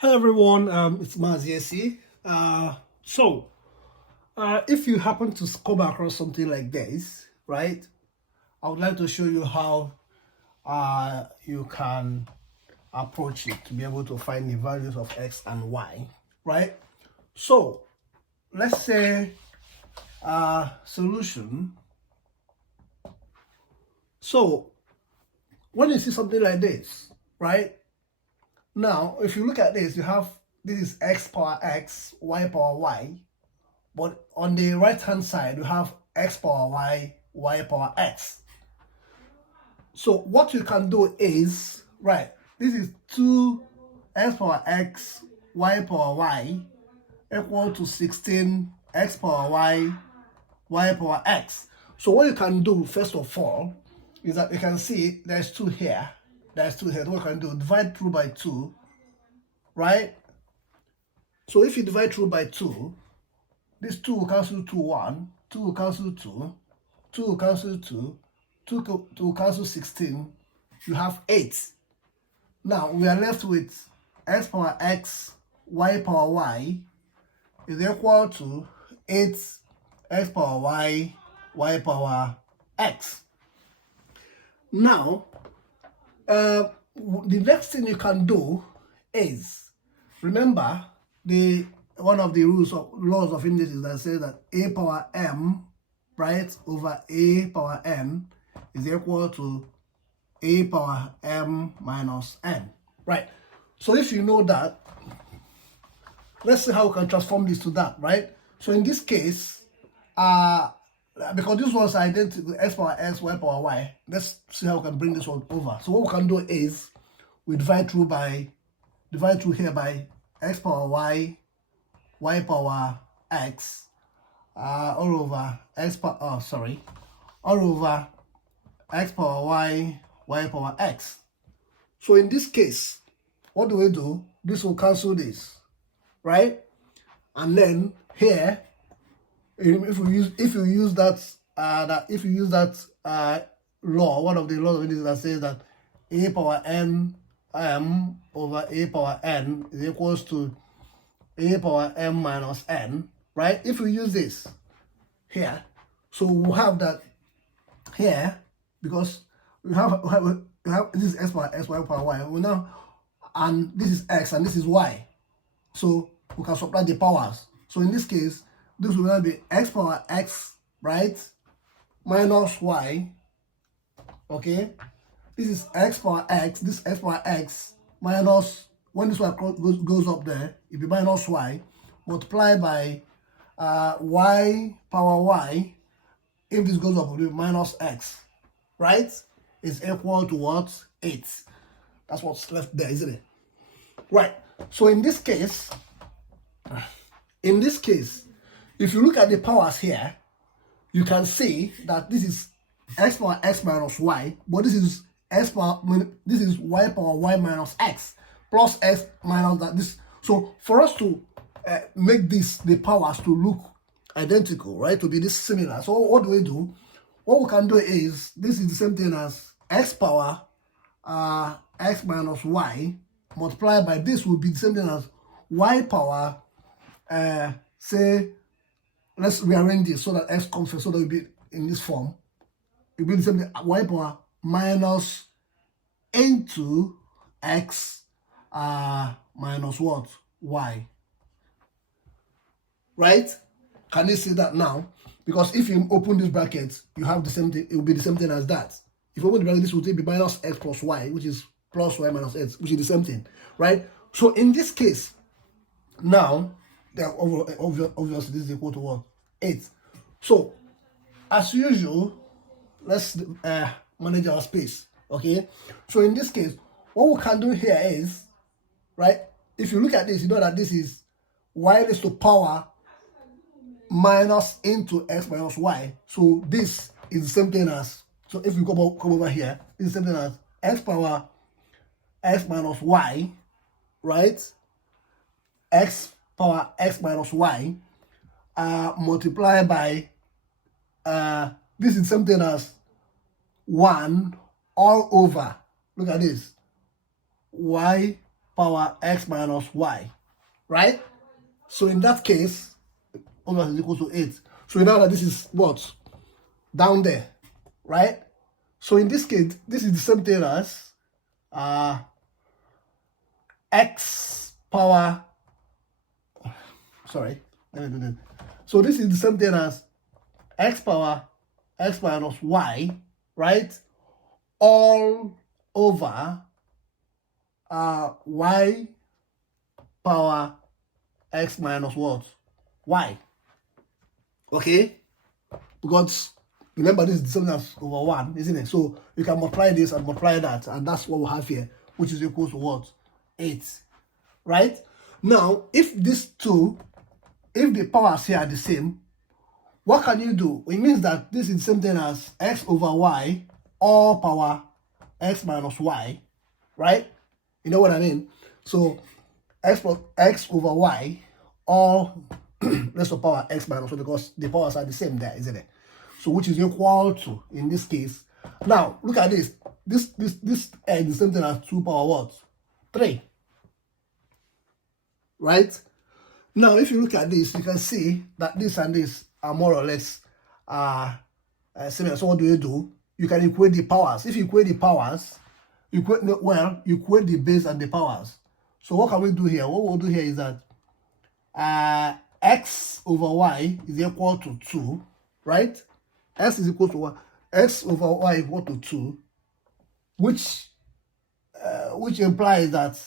Hi everyone, it's Maziesi. If you happen to come across something like this, right, I would like to show you how you can approach it to be able to find the values of x and y, right? So let's say solution. So when you see something like this, right? Now, if you look at this, you have this is x power x, y power y. But on the right hand side, you have x power y, y power x. So what you can do is, right, this is 2x power x, y power y equal to 16 x power y, y power x. So what you can do, first of all, is that you can see there's 2 here. There's 2 here. What you can do, divide through by 2, right? So if you divide through by 2, this 2 will cancel 2, 1, 2 will cancel 2, 2 will cancel 2, 2 will cancel 16, you have 8. Now we are left with x power x, y power y is equal to 8 x power y, y power x. Now, the next thing you can do is, remember one of the laws of indices that says that a power m, right, over a power n is equal to a power m minus n, right? So if you know that, let's see how we can transform this to that, right? So in this case, because this one's identical, x power x, y power y, let's see how we can bring this one over. So what we can do is we divide through here by x power y, y power x, all over x power, all over x power y, y power x. So in this case, what do we do? This will cancel this, right? And then here, if you use that law, one of the laws of indices that says that a power n m over a power n is equals to a power m minus n, right? If we use this here, so we'll have that here, because we have this is x power x, y power y. We now, and this is x and this is y, so we can subtract the powers. So in this case, this will now be x power x, right, minus y. Okay, this is x power x, this x power x minus, when this y goes up there, it will be minus y, multiplied by y power y. If this goes up, it will be minus x, right? Is equal to what? 8. That's what's left there, isn't it? Right. So in this case, if you look at the powers here, you can see that this is x power x minus y, but this is y power y minus x plus x minus that. This, so for us to make the powers to look identical, right, to be this similar, so what do we do? What we can do is, this is the same thing as x power x minus y multiplied by this will be the same thing as y power, say, let's rearrange this so that x comes first, so that it will be in this form. It will be the same thing, y power minus into x minus what? Y. Right? Can you see that now? Because if you open this bracket, you have the same thing, it will be the same thing as that. If you open the bracket, this will be minus x plus y, which is plus y minus x, which is the same thing, right? So in this case, now, obviously this is equal to what? 8. So, as usual, let's manage our space, okay? So in this case, what we can do here is, right, if you look at this, you know that this is y raised to power minus into x minus y. So this is the same thing as, so if we come over here, it's the same thing as x power x minus y, right? X power x minus y multiplied by, this is the same thing as 1 all over, look at this, y power x minus y, right? So in that case, omega is equal to 8. So now that this is what? Down there, right? So in this case, this is the same thing as x power, sorry, let me do this. So this is the same thing as x power x minus y, right? All over y power x minus what? Y. Okay? Because remember, this is the same as over 1, isn't it? So you can multiply this and multiply that, and that's what we have here, which is equal to what? 8. Right? Now, if these two, if the powers here are the same, what can you do? It means that this is the same thing as x over y, all power x minus y, right? You know what I mean? So x over y, all rest of power x minus y, because the powers are the same there, isn't it? So which is equal to, in this case, now look at this. This is the same thing as 2 power what? 3. Right? Now if you look at this, you can see that this and this are more or less similar. So what do? You can equate the powers. If you equate the powers, you equate the base and the powers. So what can we do here? What we'll do here is that x over y is equal to 2, right? X is equal to 1. X over y is equal to 2, which implies that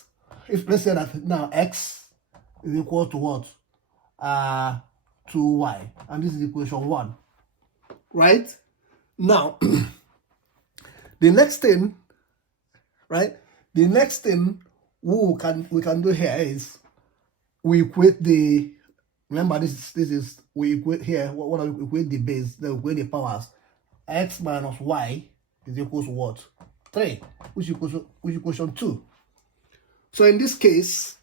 if, let's say that now x is equal to what? 2y, and this is equation 1, right? Now the next thing, right? The next thing we can do here is we equate the, remember this is we equate here, what we equate the base, then we equate the powers. X minus y is equal to what? 3, which equals equation 2. So in this case,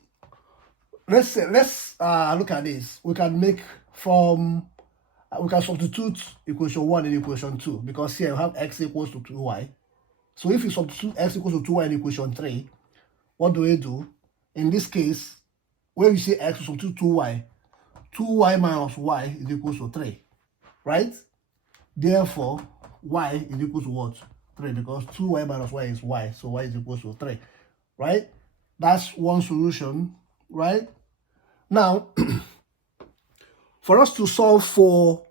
let's look at this. We can make from we can substitute equation 1 in equation 2, because here we have x equals to 2y. So if you substitute x equals to 2y in equation 3, what do we do? In this case, when we say x, we substitute 2y. 2y minus y is equal to 3, right? Therefore, y is equal to what? 3, because 2y minus y is y, so y is equal to 3, right? That's one solution, right? Now, for us to solve for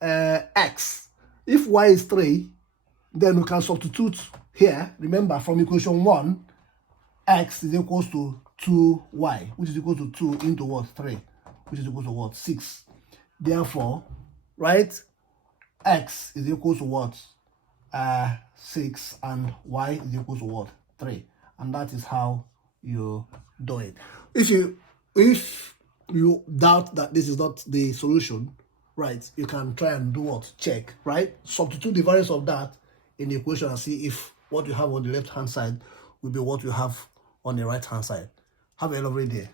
x, if y is 3, then we can substitute here. Remember, from equation 1, x is equal to 2y, which is equal to 2 into what? 3, which is equal to what? 6. Therefore, right, x is equal to what? 6, and y is equal to what? 3. And that is how you do it. If you doubt that this is not the solution, right, you can try and do what? Check, right? Substitute the values of that in the equation and see if what you have on the left hand side will be what you have on the right hand side. Have a lovely day.